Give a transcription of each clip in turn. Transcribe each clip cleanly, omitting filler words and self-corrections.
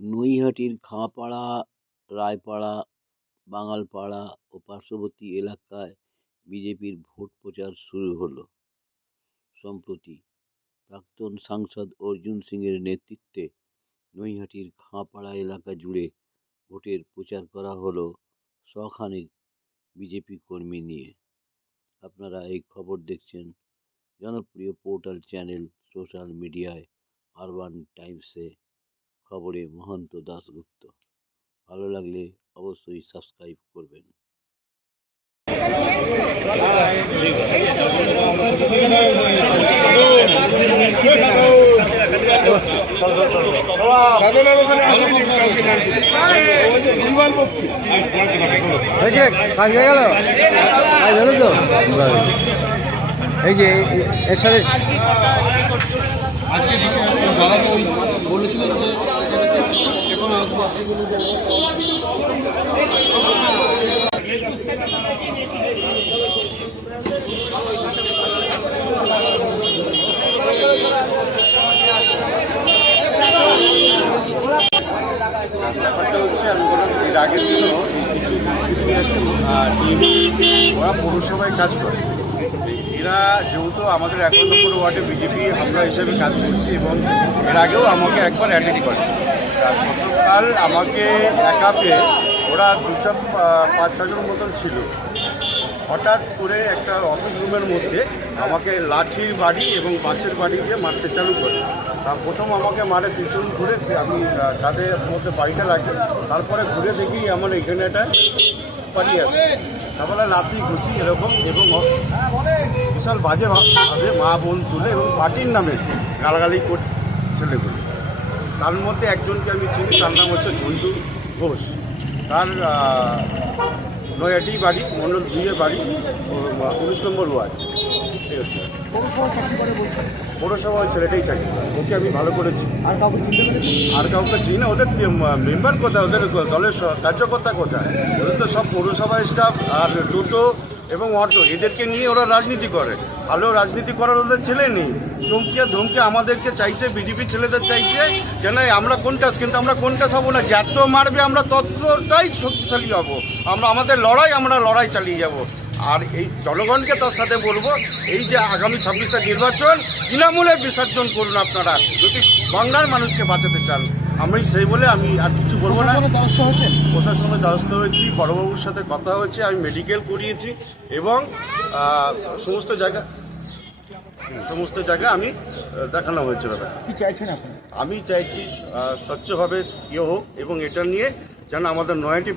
নৈহাটির খাঁপাড়া, রায়পাড়া, বাঙালপাড়া ও পার্শ্ববর্তী এলাকায় বিজেপির ভোট প্রচার শুরু হলো। সম্প্রতি প্রাক্তন সাংসদ অর্জুন সিংয়ের নেতৃত্বে নৈহাটির খাঁপাড়া এলাকা জুড়ে ভোটের প্রচার করা হলো শখানেক বিজেপি কর্মী নিয়ে। আপনারা এই খবর দেখছেন জনপ্রিয় পোর্টাল চ্যানেল সোশ্যাল মিডিয়ায় আরবান টাইমসে, খবরে মহন্ত দাশগুপ্ত। ভালো লাগলে অবশ্যই সাবস্ক্রাইব করবেন। এই যে এর সাথে আজকে বলেছিলেন যে এখন আসবো ব্যাপারটা হচ্ছে আমি বললাম এর আগের দিনও কিছু দুষ্কৃতী আছে টিম ওরা পৌরসভায় কাজ করে। এরা যেহেতু আমাদের ১ নম্বর ওয়ার্ডে বিজেপি আমরা হিসেবে কাজ করছি এবং এর আগেও আমাকে একবার অ্যাটেন্ড করে। গতকাল আমাকে একা পেয়ে ওরা ৫-৬ মতন ছিল। হঠাৎ করে একটা অফিস রুমের মধ্যে আমাকে লাঠির বাড়ি এবং বাঁশের বাড়ি দিয়ে মারতে চালু করে। প্রথম আমাকে মারে পিছন ঘুরে, আমি তাদের মধ্যে বাড়িটা লাগে, তারপরে ঘুরে দেখি আমার এখানে একটা বাড়ি আছে, তারপরে লাঠি ঘুষি এরকম এবং বিশাল বাজে ভাবে মা বোন তুলে এবং পার্টির নামে গালাগালি করে ছেলেগুলো। তার মধ্যে একজনকে আমি চিনি, তার নাম হচ্ছে ঝন্টু ঘোষ। তার নৈহাটি বাড়ি, মন্ডল ২-এর বাড়ি, ১৯ নম্বর ওয়ার্ড। পৌরসভা ওই ছেলেটাই চাকরি করে, ওকে আমি ভালো করেছি। আর কাউকে চিনি না। ওদের মেম্বার কোথায়, ওদের দলের কার্যকর্তা কোথায়? ওদের তো সব পৌরসভা স্টাফ আর টোটো এবং অটো, এদেরকে নিয়ে ওরা রাজনীতি করে। ভালো রাজনীতি করার ওদের ছেলে নেই। চমকে ধমকে আমাদেরকে চাইছে, বিজেপি ছেলেদের চাইছে যে না আমরা কোনটাস, কিন্তু আমরা কোনটাস হবো না। যত মারবে আমরা ততটাই শক্তিশালী হব। আমাদের লড়াই চালিয়ে যাব। আর এই জনগণকে তার সাথে বলবো, এই যে আগামী ২৬ নির্বাচন তৃণমূলে বিসর্জন করুন আপনারা, যদি বাংলার মানুষকে বাঁচাতে চান। আমি সেই বলে আমি আর কিছু বলবো না। প্রশাসনের দ্বারস্থ হয়েছি, বড়বাবুর সাথে কথা হয়েছে, আমি মেডিকেল করিয়েছি এবং সমস্ত জায়গা আমি দেখানো হয়েছে। আমি চাইছি স্বচ্ছভাবে হোক এবং এটা নিয়ে যেন আমাদের নৈহাটি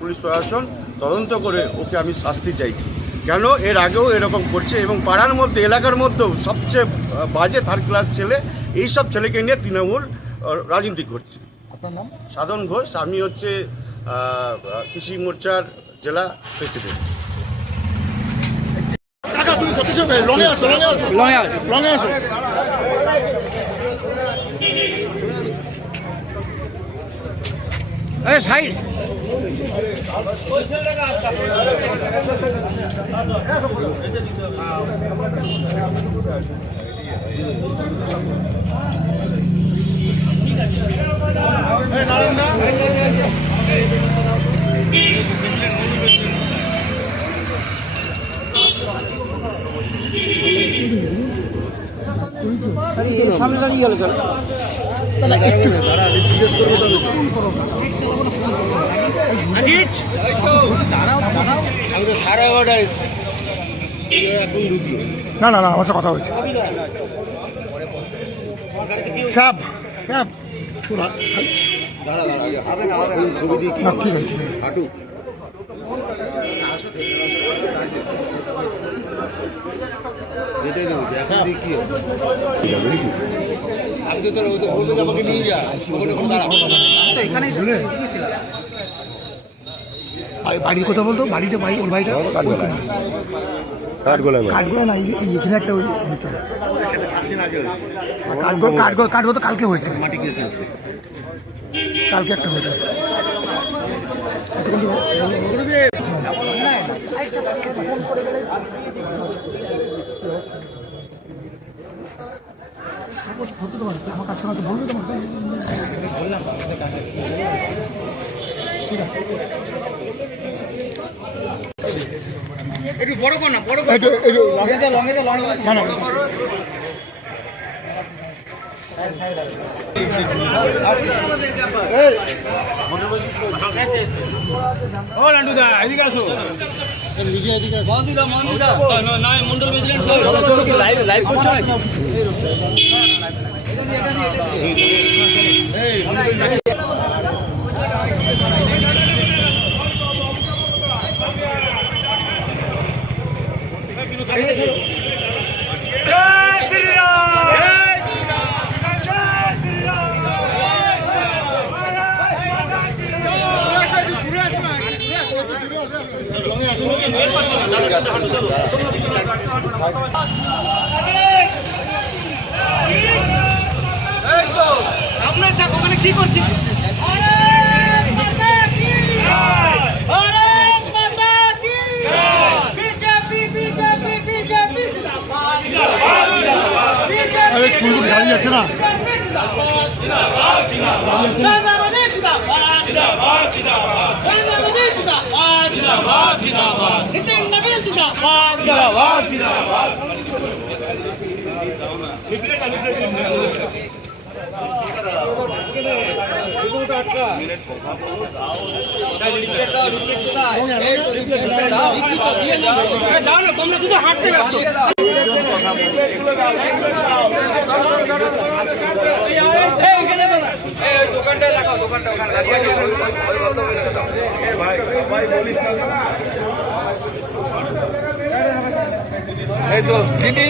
পুলিশ প্রশাসন তদন্ত করে ওকে আমি শাস্তি চাইছি। কেন এর আগেও এরকম করছে এবং পাড়ার মধ্যে, এলাকার মধ্যেও সবচেয়ে বাজে থার্ড ক্লাস ছেলে, এইসব ছেলেকে নিয়ে তৃণমূল রাজনীতি করছে। আপনার নাম? সাধন ঘোষ। আমি হচ্ছে কৃষি মোর্চার জেলা প্রেসিডেন্ট। সাইড সামনে দাঁড়িয়ে গেল কেন? জিজ্ঞেস করবো তবে আমি তো 11:30 এসেছি। না আমার সাথে কথা হয়েছে। স্যাব ছবি দিয়ে ঠিক আছে হাঁটু সেটাই দেবো। কি আমি তো তোর আমাকে নিয়ে যা এখানে বাড়ির কথা বলতো, বাড়িতে বাড়ি ওর বাড়িটা কাঠগোলা না, এখানে একটা কাঠগোলা তো কালকে হয়েছে, কালকে একটা হয়েছে। আমার কাছে বলবে তোমার একটু বড় কর না, বড় কর। ও লান্ডুদা এদিকে আসো। লাইভ করছো নাকি? আপনার ওখানে কি করছি? গাড়ি যাচ্ছে না হাঁটতে দোকানটা লাগাও, দোকানটা ওখানে এই তো দিদি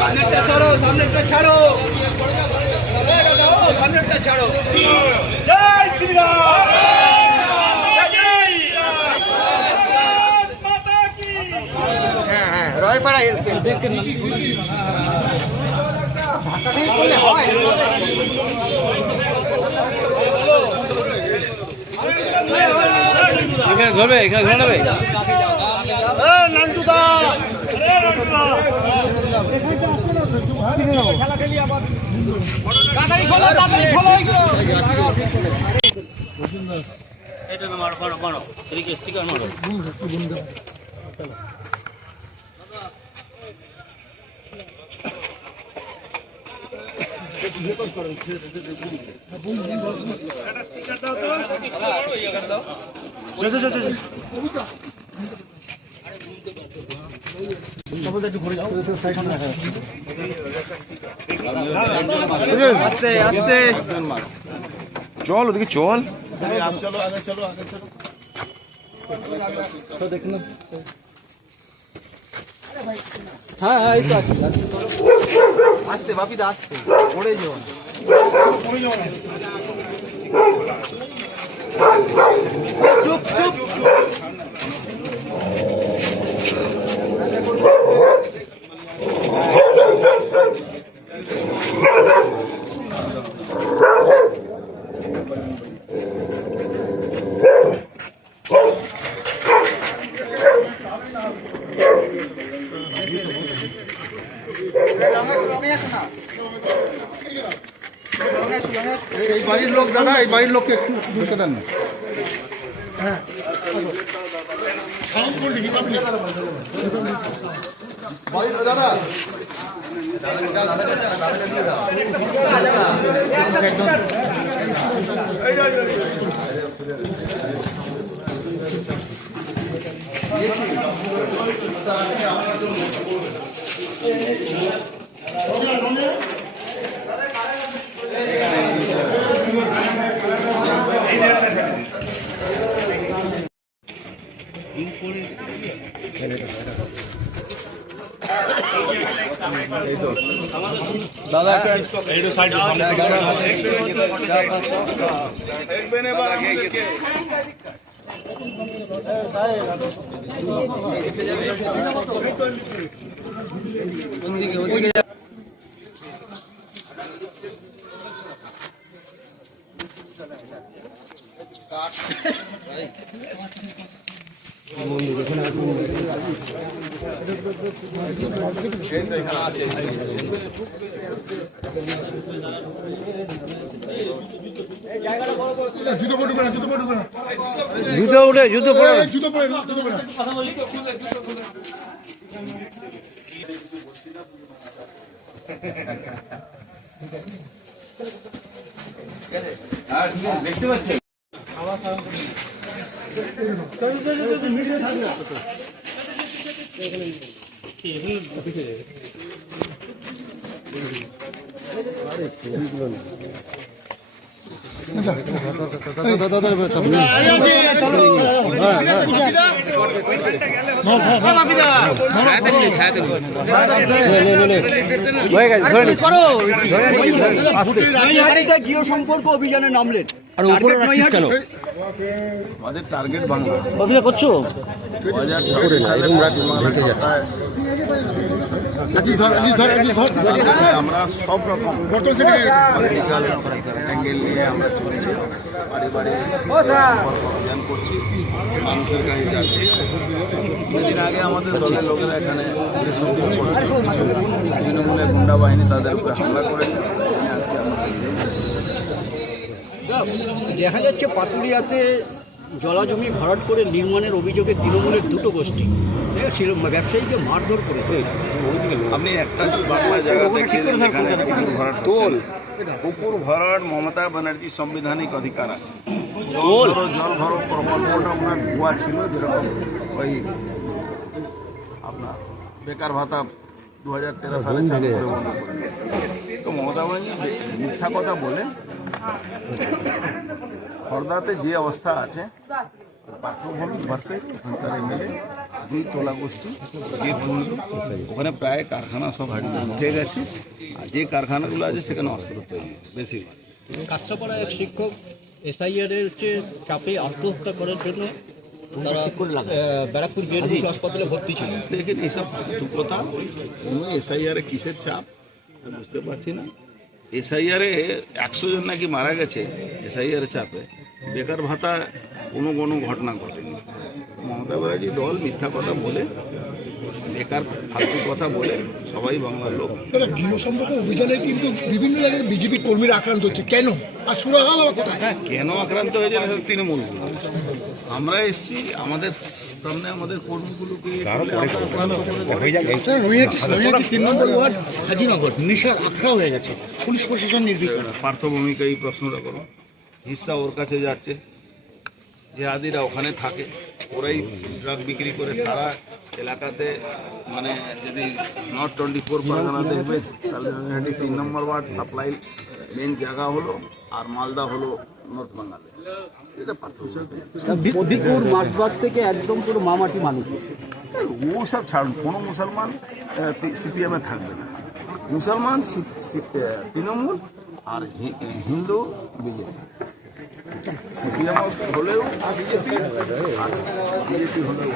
সামনেটা ছাড়ো, সামনেটা ছাড়ো, সামনেটা ছাড়ো। জয় শ্রীরাম। হ্যাঁ রয়পাড়া এখানে ধরবে, এখানে ধরবে। নান্টুদা আস্তে আস্তে চল ওদিকে চল। চলো আগে চলো আগে চলো হ্যাঁ হ্যাঁ এই তো আস্তে বাপিদা আস্তে পড়ে যাও। চুপ চুপ এই বাড়ির লোক দাদা, এই বাড়ির লোককে একটু ঢুকে দেন না। হ্যাঁ বাড়ির দাদা দাদা একটু সাইড জুতো পরে ঢুকবে না, জুতো পরে ঢুকবে না, জুতো উঠে জুতো পরে এই, জুতো পরে না, জুতো পরে না। দেখতে পাচ্ছেন গৃহ সম্পর্ক অভিযানে নামলেন আর উপরে রাখছিস কেন? আমাদের টার্গেট বাংলা অভিযান করছো 2026 সালে পশ্চিমবাংলা সরকার আমরা সব রকম পলিটিক্যাল অ্যাঙ্গেল নিয়ে আমরা চলছি, পারিবারিক সম্পর্ক অভিযান করছি, মানুষের কাছে যাচ্ছি। দুদিন আগে আমাদের দলের লোকেরা এখানে তৃণমূলের গুন্ডা বাহিনী তাদের উপরে হামলা করেছে। আজকে আমরা দেখা যাচ্ছে পাতুরিয়াতে জলাজমি ভরাট করে নির্মাণের অভিযোগে তৃণমূলের দুটো গোষ্ঠী ব্যবসায়ীকে মারধর করে। আপনি একটা বাংলা জায়গা দেখে এখানে পুকুর ভরাট পুকুর ভরাট মমতা ব্যানার্জির সাংবিধানিক অধিকার আছে। জল ভরো প্রকল্পটা আপনার ভুয়া ছিল, যেরকম ওই আপনার বেকার ভাতা 2013 সালে চালু করে বন্ধ করে। তো মমতা ব্যানার্জি মিথ্যা কথা বলে খর্দাতে যে অবস্থা আছে পার্থভূমি ভার্সে ওখানকার এমএলএ 2 তোলা গোষ্ঠী যে তুলল, ওখানে প্রায় কারখানা সব উঠে গেছে। আর যে কারখানাগুলো আছে সেখানে অস্ত্র তৈরি বেশিরভাগ। কাছড়াপাড়া এক শিক্ষক এসআইআর এর চাপে আত্মহত্যা করার জন্য তারা ব্যারাকপুর জেএনএম হাসপাতালে ভর্তি ছিল। দেখেন এইসব ফালতু কথা, কোনো এসআইআরে কিসের চাপ বুঝতে পারছি না। এসআইআরে 100 জন নাকি মারা গেছে এসআইআর চাপে, বেকার ভাতা কোনো ঘটনা ঘটেনি। মমতা ব্যানার্জি দল মিথ্যা কথা বলে, বেকার ফালতু কথা বলে সবাই বাংলার লোক। গৃহ সম্পর্ক অভিযানে কিন্তু বিভিন্ন জায়গায় বিজেপি কর্মীরা আক্রান্ত হচ্ছে, কেন? আর সুরাহা কোথায়? হ্যাঁ, কেন আক্রান্ত হয়েছে না তৃণমূল? আমরা এসছি, আমাদের সামনে আমাদের কর্মীগুলোকে হাজিনগর নেশার আখড়া হয়ে গেছে, পুলিশ প্রশাসন নির্বিকার। পার্থভূমিকা এই প্রশ্নটা করো, হিস্সা ওর কাছে যাচ্ছে, জেহাদিরা ওখানে থাকে, ওরাই ড্রাগ বিক্রি করে সারা এলাকাতে। মানে যদি নর্থ 24 পরগনা দেখবে তাহলে 3 নম্বর ওয়ার্ড সাপ্লাই মেন জায়গা হলো, আর মালদা হলো নর্থ বেঙ্গলে। এটা মদিপুর মাঠবাদ থেকে একদম পুরো মামাটি মানুষ। ও সব ছাড়ুন, কোনো মুসলমান সিপিএমে থাকবে না। মুসলমান তৃণমূল আর হিন্দু বিজেপি। সিপিএম হলেও বিজেপি আর বিজেপি হলেও।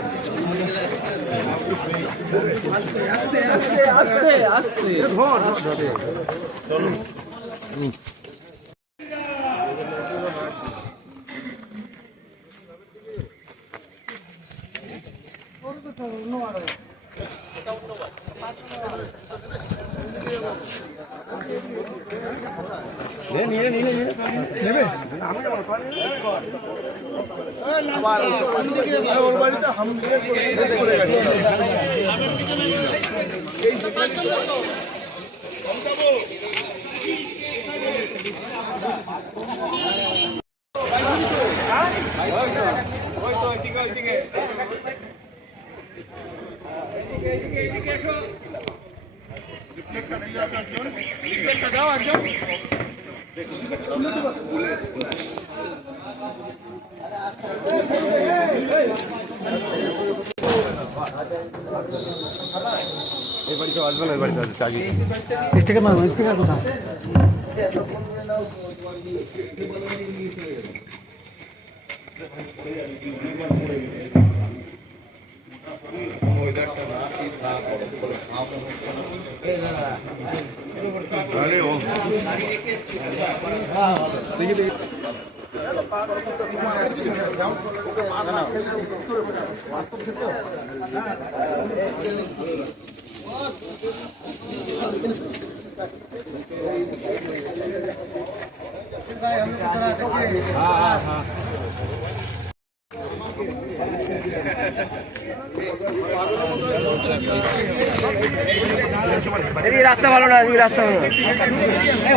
রাস্তা ভালো না, রাস্তা ভালো না।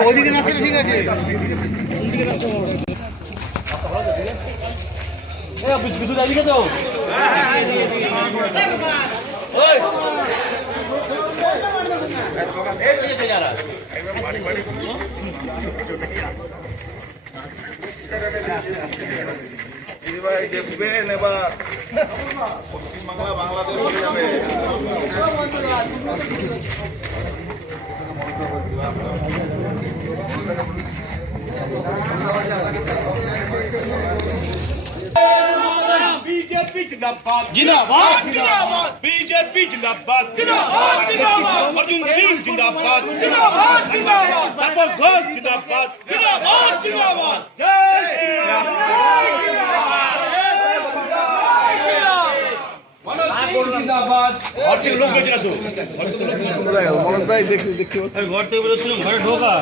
ওইদিকে রাস্তাটা ঠিক আছে। দেখবেন এবার পশ্চিমবাংলা বাংলাদেশ হয়ে যাবে। बीजेपी जिंदाबाद जिंदाबाद जिंदाबाद बीजेपी जिंदाबाद जिंदाबाद जिंदाबाद अर्जुन सिंह जिंदाबाद जिंदाबाद जिंदाबाद डॉक्टर घोष जिंदाबाद जिंदाबाद जिंदाबाद जय जिंदाबाद और के लोग बेच रहा तो ममता देखिए घर থেকে বলেছিলাম ঘরে ঢোকা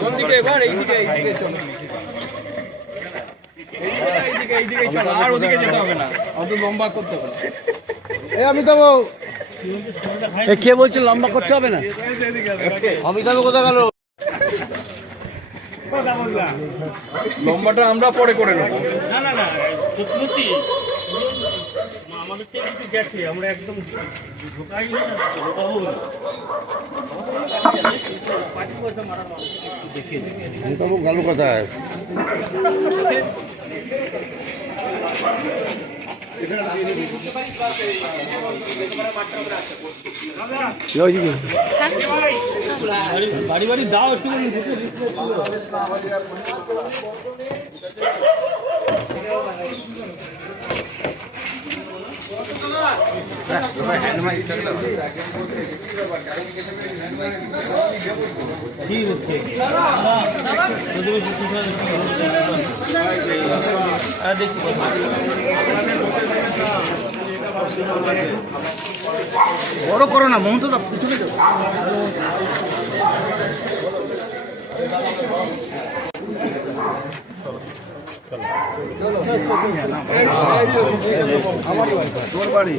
কোন দিকে এবার এইদিকে চল এইদিকে চল আর ওদিকে যেতে হবে না অত লম্বা করতে হবে না অমিতাভ কে বলছে লম্বা করতে হবে না অমিতাভ কোথা গেল? লম্বাটা আমরা পরে করে নেবো না না না সত্যি আমাদের থেকে কিছু গেছে আমরা একদম ঢোকাই না অমিতাভ গেল কোথায়? বাড়ি বাড়ি দাও একটু বড় করো না মমতা পিছনে যাও। তোর বাড়ি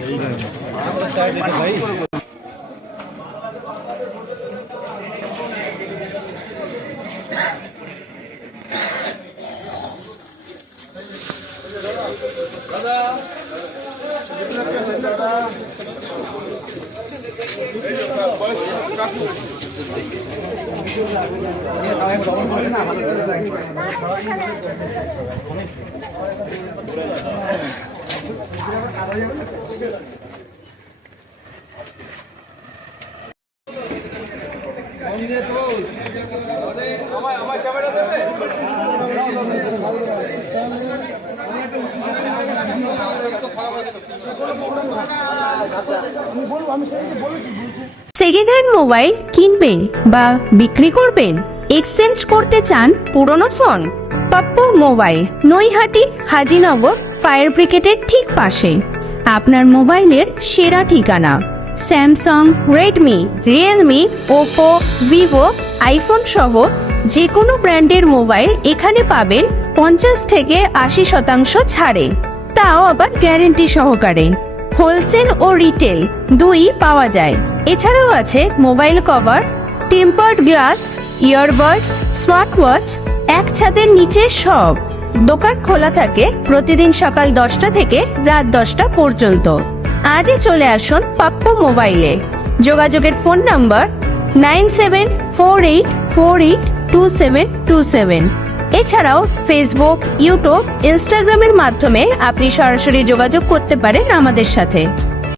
সেকেন্ড হ্যান্ড মোবাইল কিনবেন বা বিক্রি করবেন, এক্সচেঞ্জ করতে চান পুরনো phone? Pappu mobile, Naihati Hazinagar fire ব্রিগেডের ঠিক পাশে আপনার মোবাইলের সেরা ঠিকানা। Samsung, Redmi, Realme, Oppo, Vivo, iPhone সহ যে কোনো ব্র্যান্ডের মোবাইল এখানে পাবেন 50 থেকে 80% ছাড়ে, তাও আবার গ্যারেন্টি সহকারে। হোলসেল ও রিটেল দুই পাওয়া যায়। এছাড়াও আছে mobile cover, tempered glass, earbuds, smart watch, এক ছাদের নিচে সব। দোকান খোলা থাকে প্রতিদিন সকাল 10টা থেকে রাত 10টা পর্যন্ত। আজই চলে আসুন পাপ্পু মোবাইলে। যোগাযোগের ফোন নাম্বার 9748482727। এছাড়াও ফেসবুক, ইউটিউব, ইনস্টাগ্রামের মাধ্যমে আপনি সরাসরি যোগাযোগ করতে পারেন আমাদের সাথে।